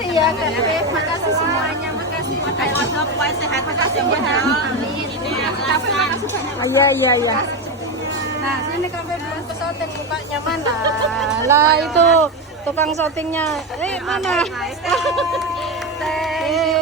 Makasih ya, Kak. Makasih semuanya. Makasih. Sehat. Makasih ya. Makasih banyak. Iya. Nah, sini kami belum ke syuting, mukanya mana? Lah itu tukang syutingnya. Mana? Thank you.